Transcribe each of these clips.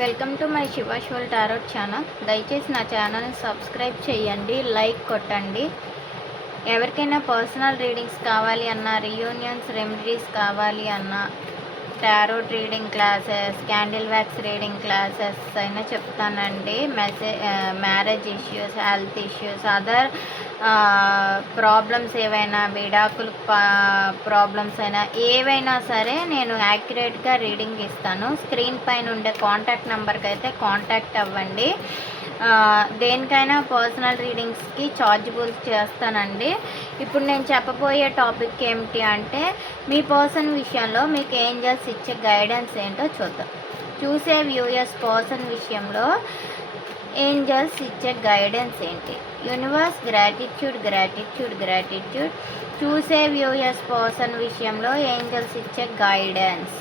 Welcome to my శివాశ్వల్ tarot channel. దయచేసి నా ఛానల్ని సబ్స్క్రైబ్ చేయండి లైక్ కొట్టండి. ఎవరికైనా పర్సనల్ రీడింగ్స్ కావాలి అన్న రియూనియన్స్ రెమెడీస్ కావాలి అన్న tarot reading classes candle wax reading classes అయినా చెప్తానండి. Message marriage issues health issues other problems ఏవైనా విడాకులు ప్రాబ్లమ్స్ అయినా ఏవైనా సరే నేను యాక్యురేట్గా రీడింగ్ ఇస్తాను. స్క్రీన్ పైన ఉండే కాంటాక్ట్ నెంబర్కి అయితే కాంటాక్ట్ అవ్వండి. దేనికైనా పర్సనల్ రీడింగ్స్కి చార్జబుల్ చేస్తానండి. ఇప్పుడు నేను చెప్పబోయే టాపిక్ ఏమిటి అంటే మీ పర్సన్ విషయంలో మీకు ఏంజల్స్ ఇచ్చే గైడెన్స్ ఏంటో చూద్దాం. చూసే వ్యూయర్స్ పర్సన్ విషయంలో ఏంజల్స్ ఇచ్చే గైడెన్స్ ఏంటి? యూనివర్స్ గ్రాటిట్యూడ్ గ్రాటిట్యూడ్ గ్రాటిట్యూడ్ చూసే వ్యూయర్స్ పర్సన్ విషయంలో ఏంజల్స్ ఇచ్చే guidance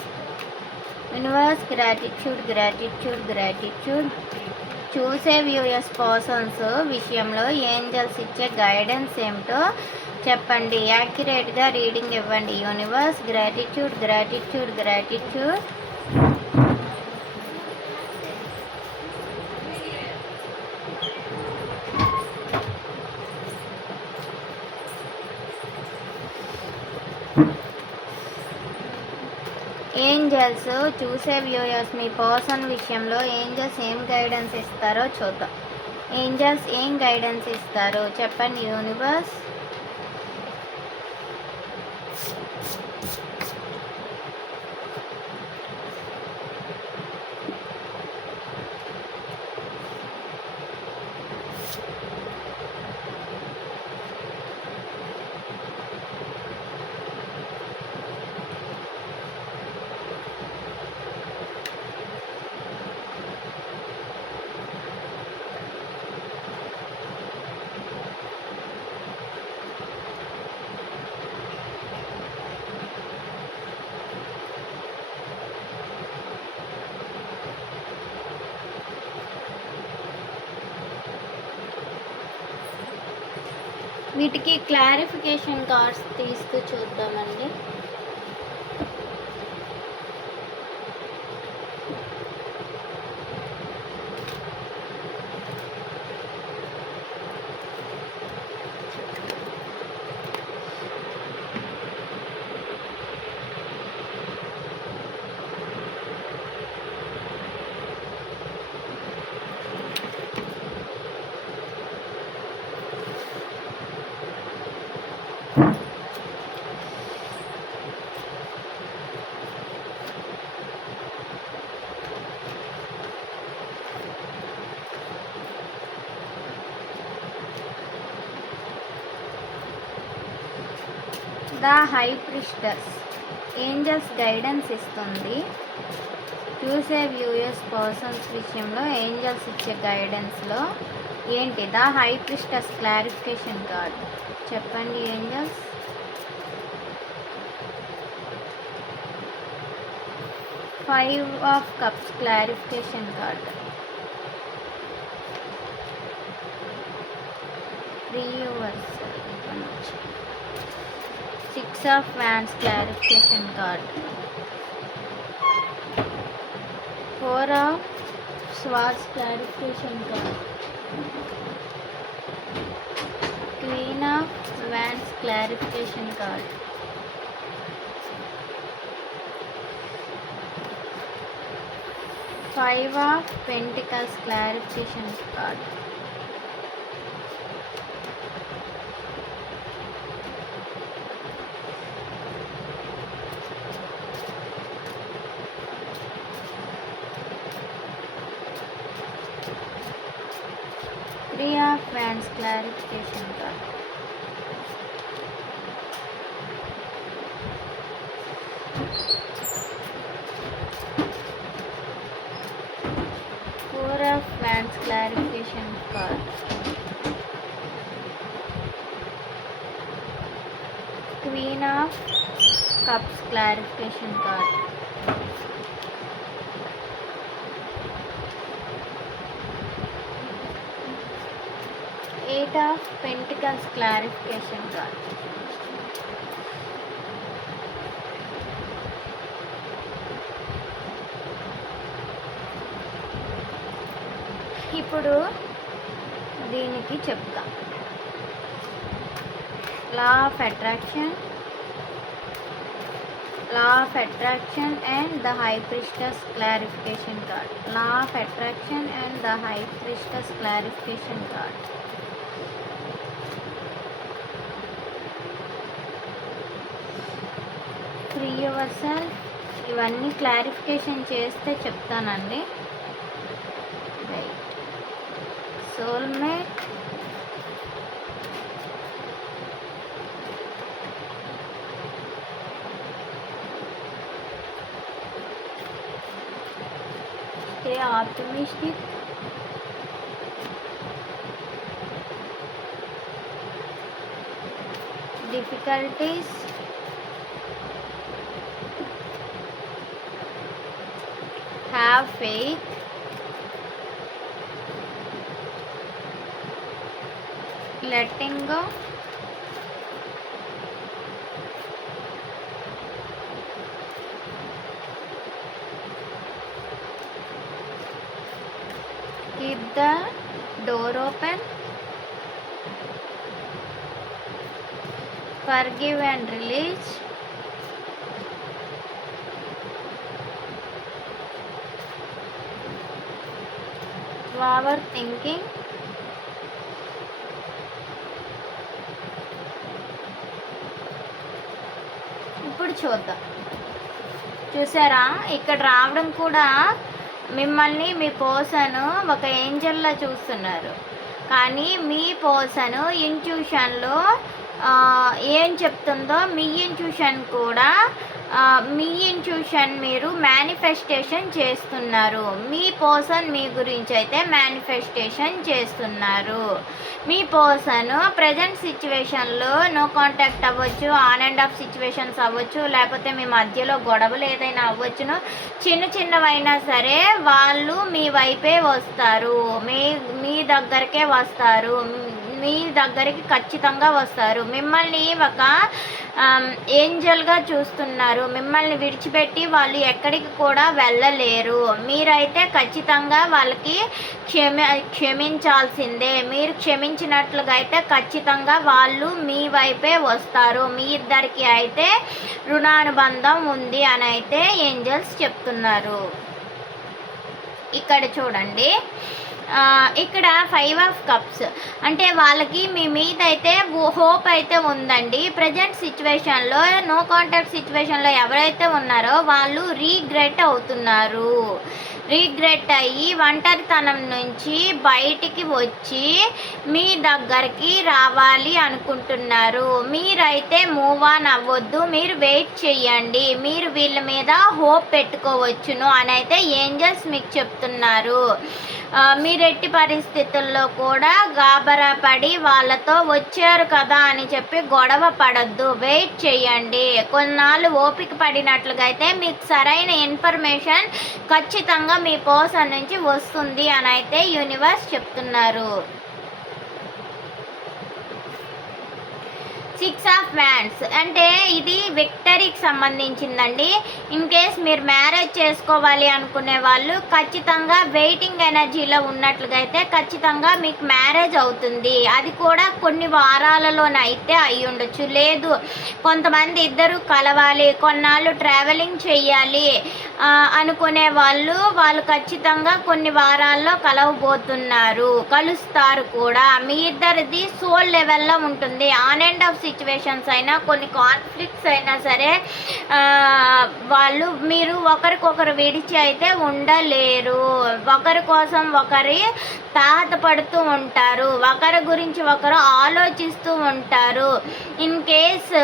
universe gratitude gratitude gratitude చూసే వ్యూయర్స్ పర్సన్స్ విషయంలో ఏంజల్స్ ఇచ్చే గైడెన్స్ ఏమిటో చెప్పండి. యాక్యురేట్గా రీడింగ్ ఇవ్వండి. Universe gratitude gratitude gratitude angels చూసే వ్యూయర్స్ మీ పర్సన్ విషయంలో ఏంజల్స్ ఏం గైడెన్స్ ఇస్తారో చూద్దాం. ఏంజల్స్ ఏం గైడెన్స్ ఇస్తారో చెప్పండి యూనివర్స్ వీటికి క్లారిఫికేషన్ కార్డ్స్ తీస్తూ చూద్దామండి. The high priestess angels guidance ఇస్తుంది. చూసే వ్యూయర్స్ పర్సన్స్ విషయంలో ఏంజల్స్ ఇచ్చే గైడెన్స్లో ఏంటి? The high priestess clarification card. చెప్పండి angels five of cups clarification card reversal six of wands clarification card four of swords clarification card queen of advance clarification card. Five of Pentacles clarification card. Three of Wands clarification card. Cups car card. Eight of pentacles clarification card ఇప్పుడు దీనికి చెప్తా. Law of attraction law of attraction and the high priestess clarification card law of attraction and the high priestess clarification card free yourself ఇవన్నీ clarification చేస్తే చెప్తానండి. Right soulmate से आत्मिष्टिक difficulties have faith letting go keep the door open forgive and release our thinking ఇప్పుడు చూద్దాం చూసారా ఇక్కడ రావడం కూడా మిమ్మల్ని మీ పోసను ఒక ఏంజల్లా చూస్తున్నారు. కానీ మీ పోసను ఇన్ట్యూషన్లో ఏం చెప్తుందో మీ ఇన్ట్యూషన్ కూడా మీ ఇంట్యూషన్ మీరు మేనిఫెస్టేషన్ చేస్తున్నారు. మీ పర్సన్ మీ గురించి అయితే మేనిఫెస్టేషన్ చేస్తున్నారు. మీ పర్సన్ ప్రజెంట్ సిచ్యువేషన్లో నో కాంటాక్ట్ అవ్వచ్చు ఆన్ అండ్ ఆఫ్ సిచ్యువేషన్స్ అవ్వచ్చు లేకపోతే మీ మధ్యలో గొడవలు ఏదైనా అవ్వచ్చును. చిన్న చిన్నవైనా సరే వాళ్ళు మీ వైపే వస్తారు. మీ మీ దగ్గరకే వస్తారు. మీ దగ్గరికి ఖచ్చితంగా వస్తారు. మిమ్మల్ని ఒక ఏంజల్గా చూస్తున్నారు. మిమ్మల్ని విడిచిపెట్టి వాళ్ళు ఎక్కడికి కూడా వెళ్ళలేరు. మీరైతే ఖచ్చితంగా వాళ్ళకి క్షమ క్షమించాల్సిందే. మీరు క్షమించినట్లుగా అయితే ఖచ్చితంగా వాళ్ళు మీ వైపే వస్తారు. మీ ఇద్దరికి అయితే రుణానుబంధం ఉంది అని అయితే ఏంజల్స్ చెప్తున్నారు. ఇక్కడ చూడండి. ఇక్కడ ఫైవ్ ఆఫ్ కప్స్ అంటే వాళ్ళకి మీ మీద అయితే హోప్ అయితే ఉందండి. ప్రజెంట్ సిచ్యువేషన్లో నో కాంటాక్ట్ సిచ్యువేషన్లో ఎవరైతే ఉన్నారో వాళ్ళు రీగ్రెట్ అవుతున్నారు. రీగ్రెట్ అయ్యి ఒంటరితనం నుంచి బయటికి వచ్చి మీ దగ్గరికి రావాలి అనుకుంటున్నారు. మీరైతే మూవ్ ఆన్ అవ్వద్దు. మీరు వెయిట్ చేయండి. మీరు వీళ్ళ మీద హోప్ పెట్టుకోవచ్చును అని అయితే ఏంజల్స్ మీకు చెప్తున్నారు. మీరు ఎట్టి పరిస్థితుల్లో కూడా గాబరా పడి వాళ్ళతో వచ్చారు కదా అని చెప్పి గొడవ పడద్దు. వెయిట్ చేయండి కొన్నాళ్ళు ఓపిక పడినట్లుగా అయితే మీకు సరైన ఇన్ఫర్మేషన్ ఖచ్చితంగా మీ పర్సన్ నుంచి వస్తుంది అని అయితే యూనివర్స్ చెప్తున్నారు. సిక్స్ ఆఫ్ వ్యాండ్స్ అంటే ఇది విక్టరీకి సంబంధించిందండి. ఇన్ కేస్ మీరు మ్యారేజ్ చేసుకోవాలి అనుకునే వాళ్ళు ఖచ్చితంగా వెయిటింగ్ ఎనర్జీలో ఉన్నట్లుగా అయితే ఖచ్చితంగా మీకు మ్యారేజ్ అవుతుంది. అది కూడా కొన్ని వారాలలోనైతే అయి ఉండొచ్చు. లేదు కొంతమంది ఇద్దరు కలవాలి కొన్నాళ్ళు ట్రావెలింగ్ చేయాలి అనుకునే వాళ్ళు వాళ్ళు ఖచ్చితంగా కొన్ని వారాల్లో కలవబోతున్నారు. కలుస్తారు కూడా. మీ ఇద్దరిది సోల్ లెవెల్లో ఉంటుంది. ఆన్ అండ్ ఆఫ్ సిచ్యువేషన్స్ అయినా కొన్ని కాన్ఫ్లిక్ట్స్ అయినా సరే వాళ్ళు మీరు ఒకరికొకరు విడిచి అయితే ఉండలేరు. ఒకరి కోసం ఒకరి తాహతపడుతూ ఉంటారు. ఒకరి గురించి ఒకరు ఆలోచిస్తూ ఉంటారు. ఇన్ కేస్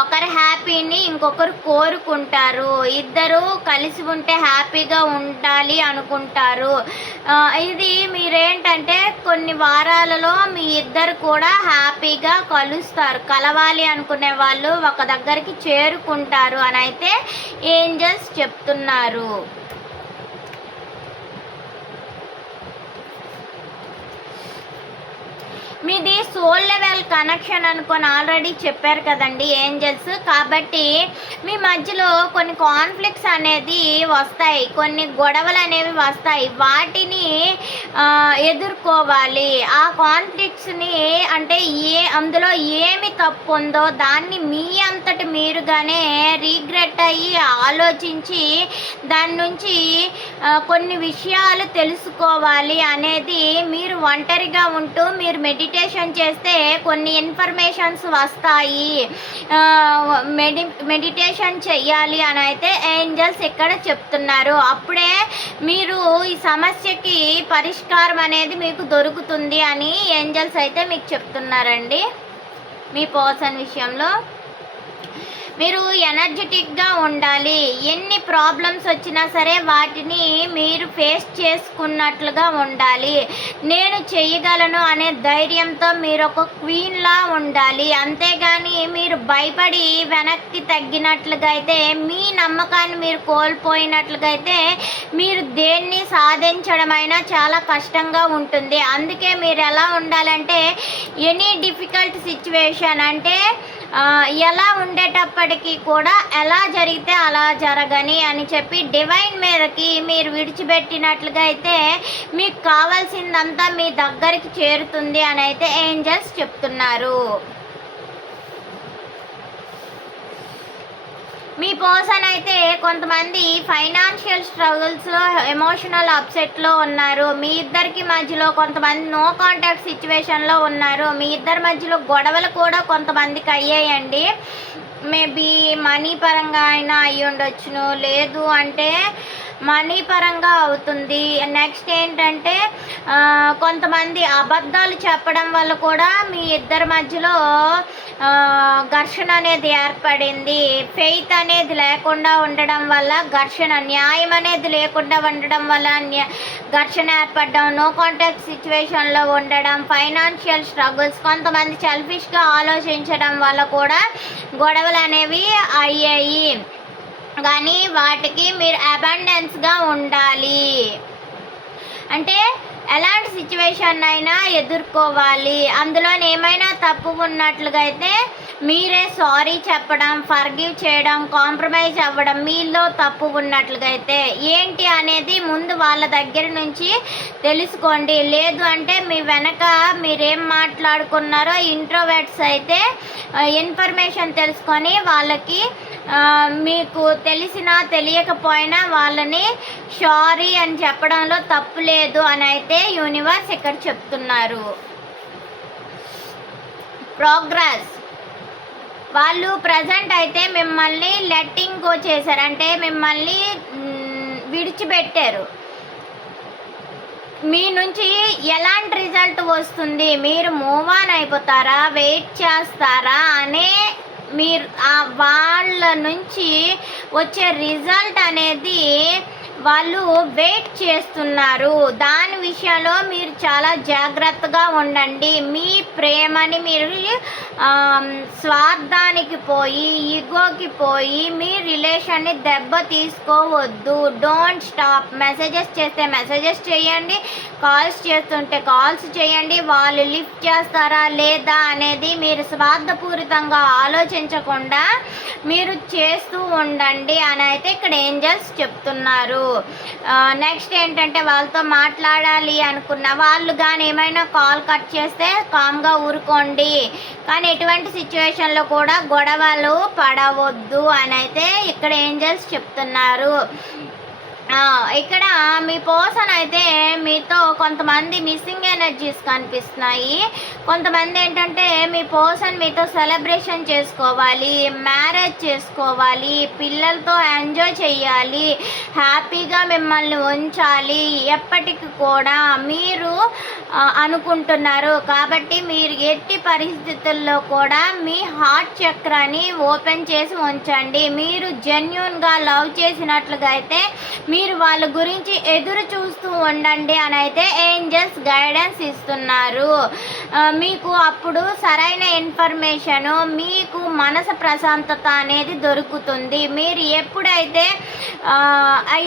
ఒకరు హ్యాపీని ఇంకొకరు కోరుకుంటారు. ఇద్దరు కలిసి ఉంటే హ్యాపీగా ఉండాలి అనుకుంటారు. ఇది మీరేంటంటే కొన్ని వారాలలో మీ ఇద్దరు కూడా హ్యాపీగా కలుస్తారు. కలవాలి అనుకునే వాళ్ళు ఒక దగ్గరికి చేరుకుంటారు అని అయితే ఏంజల్స్ చెప్తున్నారు. మీది సోల్ లెవెల్ కనెక్షన్ అనుకొని ఆల్రెడీ చెప్పారు కదండి ఏంజల్స్. కాబట్టి మీ మధ్యలో కొన్ని కాన్ఫ్లిక్ట్స్ అనేది వస్తాయి కొన్ని గొడవలు అనేవి వస్తాయి. వాటిని ఎదుర్కోవాలి. ఆ కాన్ఫ్లిక్ట్స్ని అంటే ఏ అందులో ఏమి తప్పు ఉందో దాన్ని మీ అంతటి మీరుగానే రీగ్రెట్ అయ్యి ఆలోచించి దాని నుంచి కొన్ని విషయాలు తెలుసుకోవాలి అనేది మీరు ఒంటరిగా ఉంటూ మీరు మెడిటేషన్ చేస్తే కొన్ని ఇన్ఫర్మేషన్స్ వస్తాయి. మెడి మెడిటేషన్ చెయ్యాలి అని అయితే ఏంజల్స్ ఇక్కడ చెప్తున్నారు. అప్పుడే మీరు ఈ సమస్యకి పరిష్కారం అనేది మీకు దొరుకుతుంది అని ఏంజల్స్ అయితే మీకు చెప్తున్నారండి మీ పర్సన్ విషయంలో. మీరు ఎనర్జెటిక్గా ఉండాలి. ఎన్ని ప్రాబ్లమ్స్ వచ్చినా సరే వాటిని మీరు ఫేస్ చేసుకున్నట్లుగా ఉండాలి. నేను చేయగలను అనే ధైర్యంతో మీరు ఒక క్వీన్లా ఉండాలి. అంతేగాని మీరు భయపడి వెనక్కి తగ్గినట్లుగా అయితే మీ నమ్మకాన్ని మీరు కోల్పోయినట్లుగా అయితే మీరు దేన్ని సాధించడమైనా చాలా కష్టంగా ఉంటుంది. అందుకే మీరు ఎలా ఉండాలంటే ఎనీ డిఫికల్ట్ సిచ్యువేషన్ అంటే ఎలా ఉండేటప్పటి ఇప్పటికీ కూడా ఎలా జరిగితే అలా జరగని అని చెప్పి డివైన్ మీదకి మీరు విడిచిపెట్టినట్లుగా అయితే మీకు కావాల్సిందంతా మీ దగ్గరికి చేరుతుంది అని అయితే ఏంజల్స్ చెప్తున్నారు. మీ పర్సన్ అయితే కొంతమంది ఫైనాన్షియల్ స్ట్రగుల్స్లో ఎమోషనల్ అప్సెట్లో ఉన్నారు. మీ ఇద్దరికి మధ్యలో కొంతమంది నో కాంటాక్ట్ సిచ్యువేషన్లో ఉన్నారు. మీ ఇద్దరి మధ్యలో గొడవలు కూడా కొంతమందికి అయ్యాయండి. మేబీ మనీ పరంగా అయినా అయ్యి ఉండొచ్చును లేదు అంటే మనీ పరంగా అవుతుంది. నెక్స్ట్ ఏంటంటే కొంతమంది అబద్ధాలు చెప్పడం వల్ల కూడా మీ ఇద్దరి మధ్యలో ఘర్షణ అనేది ఏర్పడింది. ఫెయిత్ అనేది లేకుండా ఉండడం వల్ల ఘర్షణ న్యాయం అనేది లేకుండా ఉండడం వల్ల ఘర్షణ ఏర్పడడం నో కాంటాక్ట్ సిచ్యువేషన్లో ఉండడం ఫైనాన్షియల్ స్ట్రగుల్స్ కొంతమంది సెల్ఫిష్గా ఆలోచించడం వల్ల కూడా గొడవలు అనేవి అయ్యాయి. కానీ వాటికి మీరు అబండెన్స్గా ఉండాలి. అంటే ఎలాంటి సిచ్యువేషన్ అయినా ఎదుర్కోవాలి. అందులో ఏమైనా తప్పు ఉన్నట్లుగా అయితే మీరే సారీ చెప్పడం ఫర్గివ్ చేయడం కాంప్రమైజ్ అవ్వడం మీలో తప్పు ఉన్నట్లుగా అయితే ఏంటి అనేది ముందు వాళ్ళ దగ్గర నుంచి తెలుసుకోండి. లేదు అంటే మీ వెనక మీరేం మాట్లాడుకున్నారో ఇంట్రోవర్ట్స్ అయితే ఇన్ఫర్మేషన్ తెలుసుకొని వాళ్ళకి మీకు తెలిసినా తెలియకపోయినా వాళ్ళని సారీ అని చెప్పడంలో తప్పు లేదు అని అయితే యూనివర్స్ ఇక్కడ చెప్తున్నారు. ప్రోగ్రెస్ వాళ్ళు ప్రజెంట్ అయితే మిమ్మల్ని లెట్టింగ్ గో చేశారు. అంటే మిమ్మల్ని విడిచిపెట్టారు. మీ నుంచి ఎలాంటి రిజల్ట్ వస్తుంది? మీరు మూవ్ ఆన్ అయిపోతారా? వెయిట్ చేస్తారా? అనే మీరు ఆ వాళ్ళ నుంచి వచ్చే రిజల్ట్ అనేది వాళ్ళు వెయిట్ చేస్తున్నారు. దాని విషయంలో మీరు చాలా జాగ్రత్తగా ఉండండి. మీ ప్రేమని మీరు స్వార్థానికి పోయి ఈగోకి పోయి మీ రిలేషన్ని దెబ్బ తీసుకోవద్దు. Don't stop. మెసేజెస్ చేస్తే మెసేజెస్ చేయండి. కాల్స్ చేస్తుంటే కాల్స్ చేయండి. వాళ్ళు లిఫ్ట్ చేస్తారా లేదా అనేది మీరు స్వార్థపూరితంగా ఆలోచించకుండా మీరు చేస్తూ ఉండండి అని అయితే ఇక్కడ ఏంజల్స్ చెప్తున్నారు. నెక్స్ట్ ఏంటంటే వాళ్ళతో మాట్లాడాలి అనుకున్న వాళ్ళు కానీ ఏమైనా కాల్ కట్ చేస్తే కామ్గా ఊరుకోండి. కానీ ఎటువంటి సిచ్యువేషన్లో కూడా గొడవలు పడవద్దు అని అయితే ఇక్కడ ఏంజల్స్ చెప్తున్నారు. ఇక్కడ మీ పర్సన్ అయితే మీతో కొంతమంది మిస్సింగ్ ఎనర్జీస్ కనిపిస్తున్నాయి. కొంతమంది ఏంటంటే మీ పర్సన్ మీతో సెలబ్రేషన్ చేసుకోవాలి మ్యారేజ్ చేసుకోవాలి పిల్లలతో ఎంజాయ్ చేయాలి హ్యాపీగా మిమ్మల్ని ఉంచాలి. ఎప్పటికి కూడా మీరు అనుకుంటున్నారు. కాబట్టి మీరు ఎట్టి పరిస్థితుల్లో కూడా మీ హార్ట్ చక్రాన్ని ఓపెన్ చేసి ఉంచండి. మీరు జెన్యున్గా లవ్ చేసినట్లుగా అయితే మీ మీరు వాళ్ళ గురించి ఎదురు చూస్తూ ఉండండి అని అయితే ఏంజల్స్ గైడెన్స్ ఇస్తున్నారు. మీకు అప్పుడు సరైన ఇన్ఫర్మేషను మీకు మనసు ప్రశాంతత అనేది దొరుకుతుంది. మీరు ఎప్పుడైతే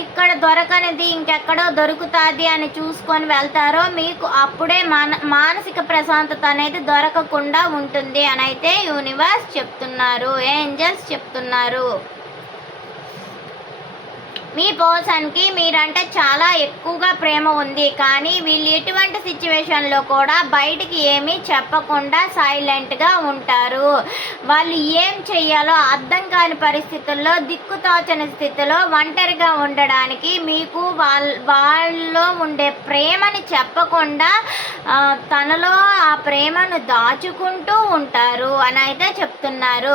ఇక్కడ దొరకనిది ఇంకెక్కడో దొరుకుతుంది అని చూసుకొని వెళ్తారో మీకు అప్పుడే మన మానసిక ప్రశాంతత అనేది దొరకకుండా ఉంటుంది అని అయితే యూనివర్స్ చెప్తున్నారు. ఏంజల్స్ చెప్తున్నారు. మీ పర్సన్కి మీరంటే చాలా ఎక్కువగా ప్రేమ ఉంది. కానీ వీళ్ళు ఎటువంటి సిచ్యువేషన్లో కూడా బయటికి ఏమీ చెప్పకుండా సైలెంట్గా ఉంటారు. వాళ్ళు ఏం చెయ్యాలో అర్థం కాని పరిస్థితుల్లో దిక్కుతోచని స్థితిలో ఒంటరిగా ఉండడానికి మీకు వాళ్ళ వాళ్ళలో ఉండే ప్రేమని చెప్పకుండా తనలో ఆ ప్రేమను దాచుకుంటూ ఉంటారు అని అయితే చెప్తున్నారు.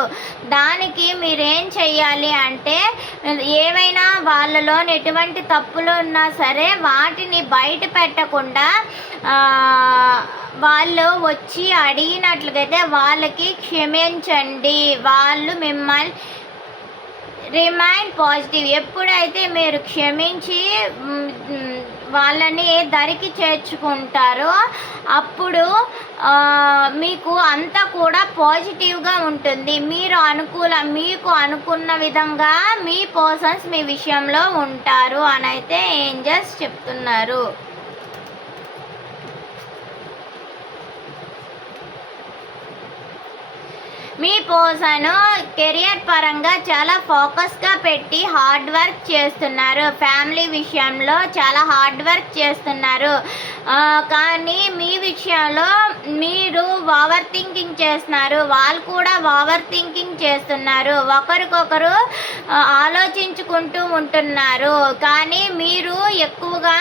దానికి మీరేం చెయ్యాలి అంటే ఏవైనా వాళ్ళలో ఎటువంటి తప్పులు ఉన్నా సరే వాటిని బయట పెట్టకుండా వాళ్ళు వచ్చి అడిగినట్లుగైతే వాళ్ళకి క్షమించండి. వాళ్ళు మిమ్మల్ని రిమైండ్ పాజిటివ్. ఎప్పుడైతే మీరు క్షమించి వాళ్ళని దరికి చేర్చుకుంటారో అప్పుడు మీకు అంతా కూడా పాజిటివ్గా ఉంటుంది. మీరు అనుకూల మీకు అనుకున్న విధంగా మీ పర్సన్స్ మీ విషయంలో ఉంటారు అని అయితే ఏంజల్స్ చెప్తున్నారు. మీ పోసను కెరియర్ పరంగా చాలా ఫోకస్గా పెట్టి హార్డ్ వర్క్ చేస్తున్నారు. ఫ్యామిలీ విషయంలో చాలా హార్డ్ వర్క్ చేస్తున్నారు. కానీ మీ విషయంలో మీరు ఓవర్ థింకింగ్ చేస్తున్నారు. వాళ్ళు కూడా ఓవర్ థింకింగ్ చేస్తున్నారు. ఒకరికొకరు ఆలోచించుకుంటూ ఉంటున్నారు. కానీ మీరు ఎక్కువగా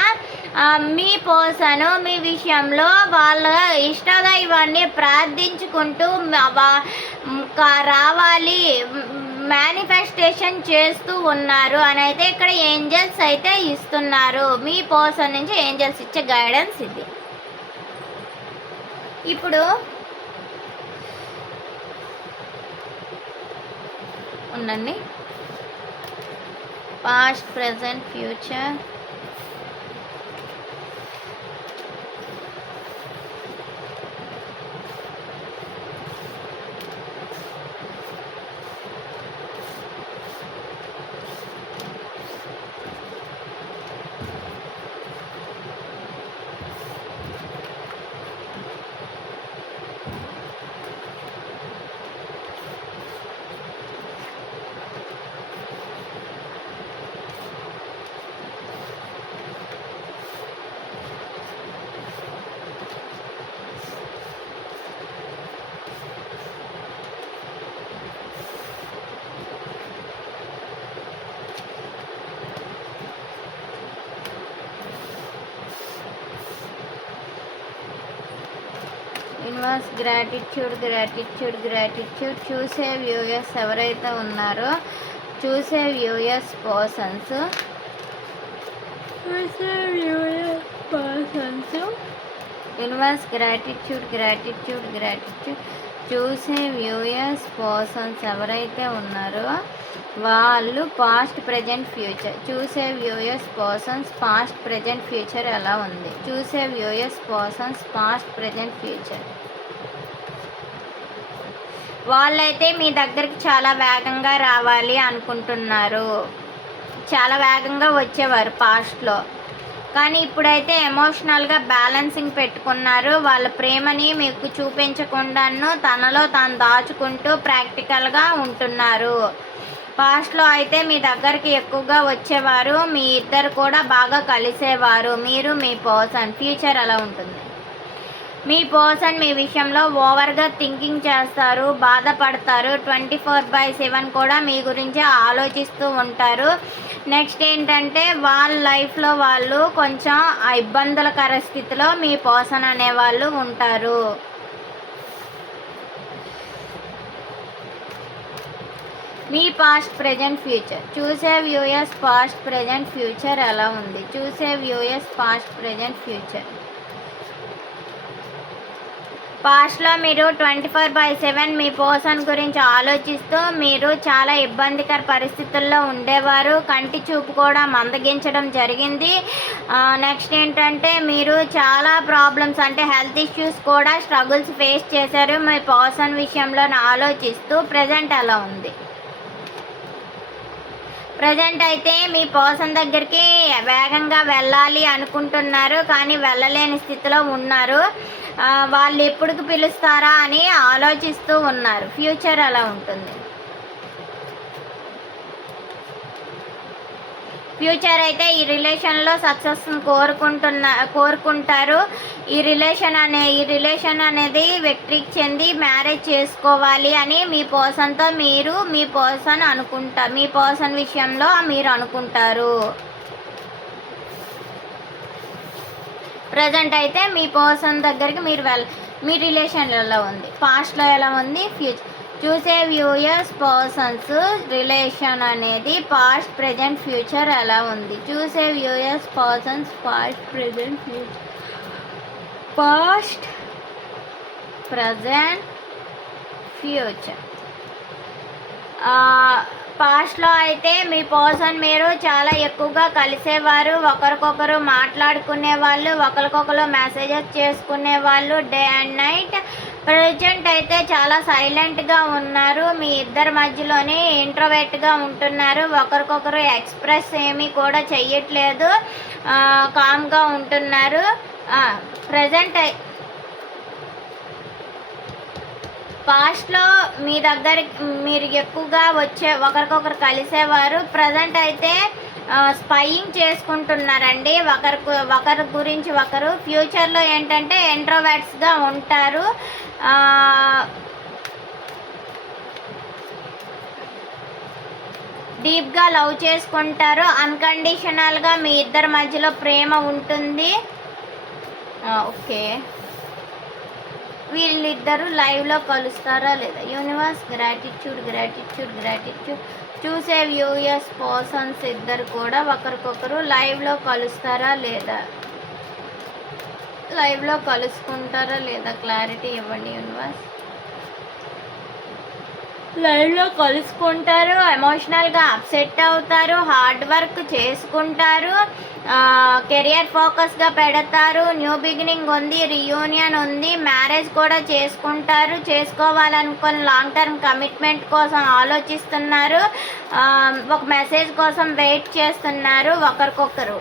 మీ పోసను మీ విషయంలో వాళ్ళ ఇష్టదైవాన్ని ప్రార్థించుకుంటూ వా- రావాలి మేనిఫెస్టేషన్ చేస్తూ ఉన్నారు. అని అయితే ఇక్కడ ఏంజల్స్ అయితే ఇస్తున్నారు. మీ పర్సన్ నుంచి ఏంజల్స్ ఇచ్చే గైడెన్స్ ఇది. ఇప్పుడు ఉండండి. Past present future universe gratitude gratitude gratitude. Viewers viewers ఎవరైతే ఉన్నారో చూసే వ్యూయర్స్ పర్సన్స్. చూసే viewers persons. Universe gratitude gratitude gratitude. చూసే వ్యూయర్స్ పర్సన్స్ ఎవరైతే ఉన్నారో వాళ్ళు పాస్ట్ ప్రజెంట్ ఫ్యూచర్. చూసే viewers persons past present future ఎలా ఉంది? చూసే viewers persons past present future. వాళ్ళైతే మీ దగ్గరికి చాలా వేగంగా రావాలి అనుకుంటున్నారు. చాలా వేగంగా వచ్చేవారు పాస్ట్లో కానీ ఇప్పుడైతే ఎమోషనల్గా బ్యాలెన్సింగ్ పెట్టుకున్నారు. వాళ్ళ ప్రేమని మీకు చూపించకుండాను తనలో తాను దాచుకుంటూ ప్రాక్టికల్గా ఉంటున్నారు. పాస్ట్లో అయితే మీ దగ్గరికి ఎక్కువగా వచ్చేవారు. మీ ఇద్దరు కూడా బాగా కలిసేవారు. మీరు మీ పర్సన్ ఫ్యూచర్ అలా ఉంటుంది. మీ పర్సన్ మీ విషయంలో ఓవర్గా థింకింగ్ చేస్తారు బాధపడతారు. ట్వంటీ ఫోర్ బై సెవెన్ కూడా మీ గురించి ఆలోచిస్తూ ఉంటారు. నెక్స్ట్ ఏంటంటే వాళ్ళ లైఫ్లో వాళ్ళు కొంచెం ఇబ్బందులకర స్థితిలో మీ పర్సన్ అనేవాళ్ళు ఉంటారు. మీ పాస్ట్ ప్రజెంట్ ఫ్యూచర్ చూసే వ్యూయర్స్ పాస్ట్ ప్రజెంట్ ఫ్యూచర్ ఎలా ఉంది? చూసే వ్యూయర్స్ పాస్ట్ ప్రజెంట్ ఫ్యూచర్ పాస్ట్లో మీరు ట్వంటీ ఫోర్ బై సెవెన్ మీ పోషన్ గురించి ఆలోచిస్తూ మీరు చాలా ఇబ్బందికర పరిస్థితుల్లో ఉండేవారు. కంటి చూపు కూడా మందగించడం జరిగింది. నెక్స్ట్ ఏంటంటే మీరు చాలా ప్రాబ్లమ్స్ అంటే హెల్త్ ఇష్యూస్ కూడా స్ట్రగుల్స్ ఫేస్ చేశారు. మీ పర్సన్ విషయంలో ఆలోచిస్తూ ప్రజెంట్ అలా ఉంది? ప్రజెంట్ అయితే మీ పర్సన్ దగ్గరికి వేగంగా వెళ్ళాలి అనుకుంటున్నారు. కానీ వెళ్ళలేని స్థితిలో ఉన్నారు. వాళ్ళు ఎప్పుడు పిలుస్తారా అని ఆలోచిస్తూ ఉన్నారు. ఫ్యూచర్ అలా ఉంటుంది. ఫ్యూచర్ అయితే ఈ రిలేషన్లో సక్సెస్ కోరుకుంటున్న కోరుకుంటారు. ఈ రిలేషన్ అనే ఈ రిలేషన్ అనేది వ్యక్తికి చెంది మ్యారేజ్ చేసుకోవాలి అని మీ పర్సన్తో మీరు మీ పర్సన్ అనుకుంటా మీ పర్సన్ విషయంలో మీరు అనుకుంటారు. ప్రజెంట్ అయితే మీ పర్సన్ దగ్గరికి మీరు వెళ్ళ మీ రిలేషన్లలో ఉంది. పాస్ట్లో ఎలా ఉంది? ఫ్యూచర్ చూసే వ్యూయర్స్ పర్సన్స్ రిలేషన్ అనేది పాస్ట్ ప్రజెంట్ ఫ్యూచర్ ఎలా ఉంది? చూసే viewers persons past present future past present future పాస్ట్లో అయితే మీ పర్సన్ మీరు చాలా ఎక్కువగా కలిసేవారు. ఒకరికొకరు మాట్లాడుకునే వాళ్ళు ఒకరికొకరు మెసేజెస్ చేసుకునే వాళ్ళు డే అండ్ నైట్ ప్రజెంట్ అయితే చాలా సైలెంట్గా ఉన్నారు. మీ ఇద్దరి మధ్యలోనే ఇంట్రోవేట్గా ఉంటున్నారు. ఒకరికొకరు ఎక్స్ప్రెస్ ఏమీ కూడా చెయ్యట్లేదు. కామ్గా ఉంటున్నారు. ప్రజెంట్ పాస్ట్లో మీ దగ్గర మీరు ఎక్కువగా వచ్చే ఒకరికొకరు కలిసేవారు. ప్రజెంట్ అయితే స్పయింగ్ చేసుకుంటున్నారండి. ఒకరికి ఒకరి గురించి ఒకరు. ఫ్యూచర్లో ఏంటంటే ఎంట్రోవర్ట్స్గా ఉంటారు. డీప్గా లవ్ చేసుకుంటారు. అన్కండిషనల్గా మీ ఇద్దరి మధ్యలో ప్రేమ ఉంటుంది. ఓకే. వీళ్ళిద్దరూ లైవ్లో కలుస్తారా లేదా? Universe gratitude gratitude gratitude viewers viewers persons ఇద్దరు కూడా ఒకరికొకరు లైవ్లో కలుస్తారా లేదా? లైవ్లో కలుసుకుంటారా లేదా? క్లారిటీ ఇవ్వండి యూనివర్స్ లైవ్లో కలుసుకుంటారు ఎమోషనల్గా అప్సెట్ అవుతారు హార్డ్ వర్క్ చేసుకుంటారు కెరియర్ ఫోకస్గా పెడతారు న్యూ బిగినింగ్ ఉంది రియూనియన్ ఉంది మ్యారేజ్ కూడా చేసుకుంటారు చేసుకోవాలనుకుని లాంగ్ టర్మ్ కమిట్మెంట్ కోసం ఆలోచిస్తున్నారు ఒక మెసేజ్ కోసం వెయిట్ చేస్తున్నారు ఒకరికొకరు.